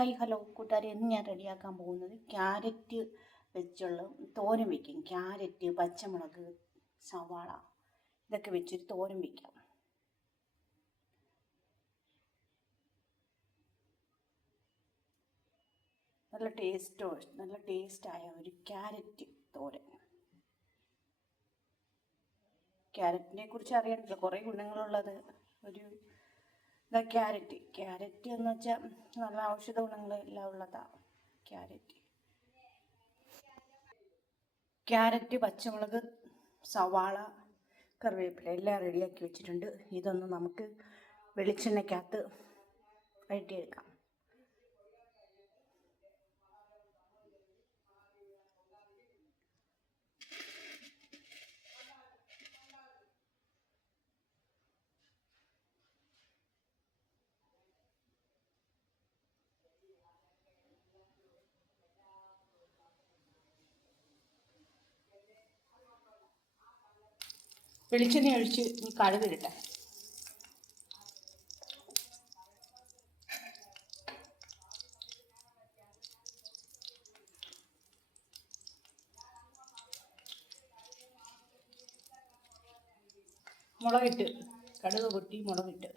Hi hello കൂട്ടുകാരെ ഇന്ന് ഞാൻ റെഡിയാക്കാൻ പോകുന്നത് ക്യാരറ്റ് വെച്ചുള്ള തോരൻ വയ്ക്കും ക്യാരറ്റ് പച്ചമുളക് സവാള ഇതൊക്കെ വെച്ചൊരു തോരൻ വയ്ക്കാം നല്ല ടേസ്റ്റോ നല്ല ടേസ്റ്റായ ഒരു ക്യാരറ്റ് തോരൻ. ക്യാരറ്റിനെ കുറിച്ച് അറിയണമല്ലോ കുറേ ഗുണങ്ങളുള്ളത്. ഒരു ഇതാ ക്യാരറ്റ്. ക്യാരറ്റ് എന്ന് വെച്ചാൽ നല്ല ഔഷധ ഗുണങ്ങൾ എല്ലാം ഉള്ളതാണ് ക്യാരറ്റ്. ക്യാരറ്റ് പച്ചമുളക് സവാള കറിവേപ്പില എല്ലാം റെഡിയാക്കി വെച്ചിട്ടുണ്ട്. ഇതൊന്ന് നമുക്ക് വെളിച്ചെണ്ണയ്ക്കകത്ത് വഴറ്റിയെടുക്കാം. വെളിച്ചെണ്ണ ഒഴിച്ച് ഇനി കടുകിടട്ടെ മുളകിട്ട് കടുക് പൊട്ടി മുളകിട്ട്.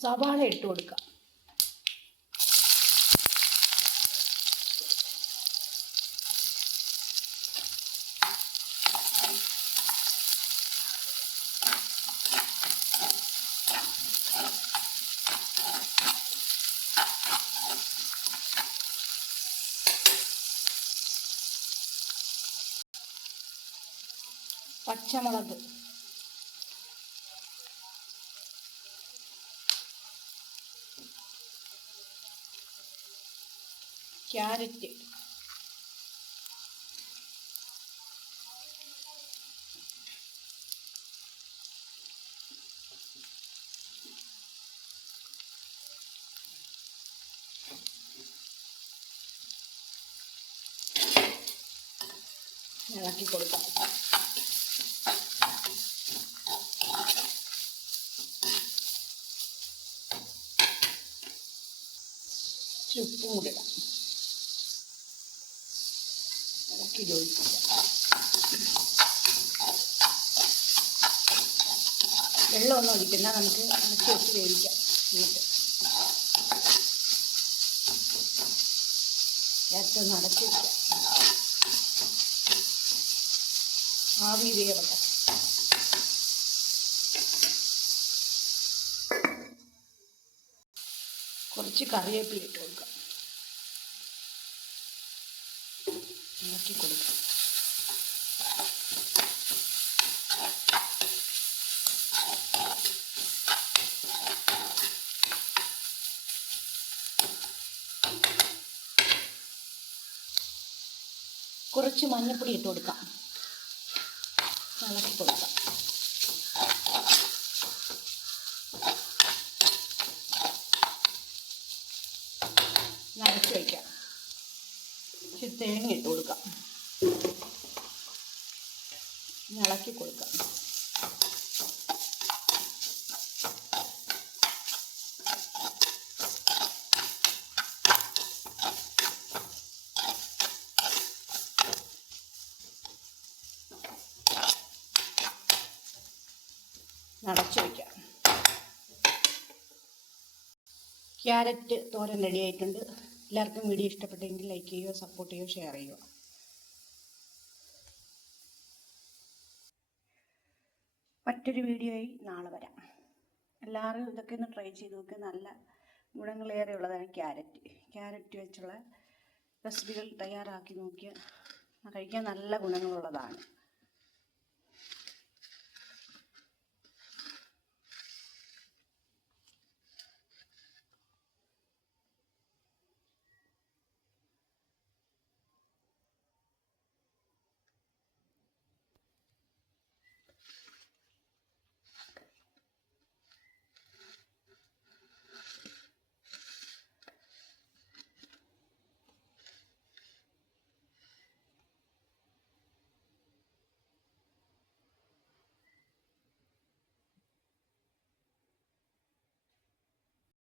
സവാള ഇട്ട് കൊടുക്കാം. പച്ചമുളക്. ക്യാരറ്റ്. ഇളക്കി കൊടുക്കാം. ഇച്ചിരി ഉപ്പും കൂടി ഇടാം ഇളക്കി യോജിപ്പിക്കാം വെള്ളമൊന്നും ഒഴിക്കുന്ന നമുക്ക് അടച്ച് വെച്ച് വേവിക്കാം. എന്നിട്ട് ചേർത്തൊന്ന് അടച്ച് വയ്ക്കാം ആവി വേവട്ടെ. കുറച്ച് കറിവേപ്പില ഇട്ട് കൊടുക്കാം. ഇളക്കി കൊടുക്കാം. കുറച്ച് മഞ്ഞൾപ്പൊടി ഇട്ട് കൊടുക്കാം. ഇളക്കി കൊടുക്കാം. തേങ്ങ ഇട്ട് കൊടുക്കാം. ഇളക്കി കൊടുക്കാം. നടച്ചു വയ്ക്കാം. ക്യാരറ്റ് തോരൻ റെഡി ആയിട്ടുണ്ട്. എല്ലാവർക്കും വീഡിയോ ഇഷ്ടപ്പെട്ടെങ്കിൽ ലൈക്ക് ചെയ്യുക സപ്പോർട്ട് ചെയ്യുക ഷെയർ ചെയ്യുക. മറ്റൊരു വീഡിയോയിൽ നാളെ വരാം. എല്ലാവരും ഇതൊക്കെ ഒന്ന് ട്രൈ ചെയ്ത് നോക്കുക നല്ല ഗുണങ്ങളേറെ ഉള്ളതാണ് ക്യാരറ്റ്. ക്യാരറ്റ് വെച്ചുള്ള റെസിപ്പികൾ തയ്യാറാക്കി നോക്കിയാൽ കഴിക്കാൻ നല്ല ഗുണങ്ങളുള്ളതാണ്.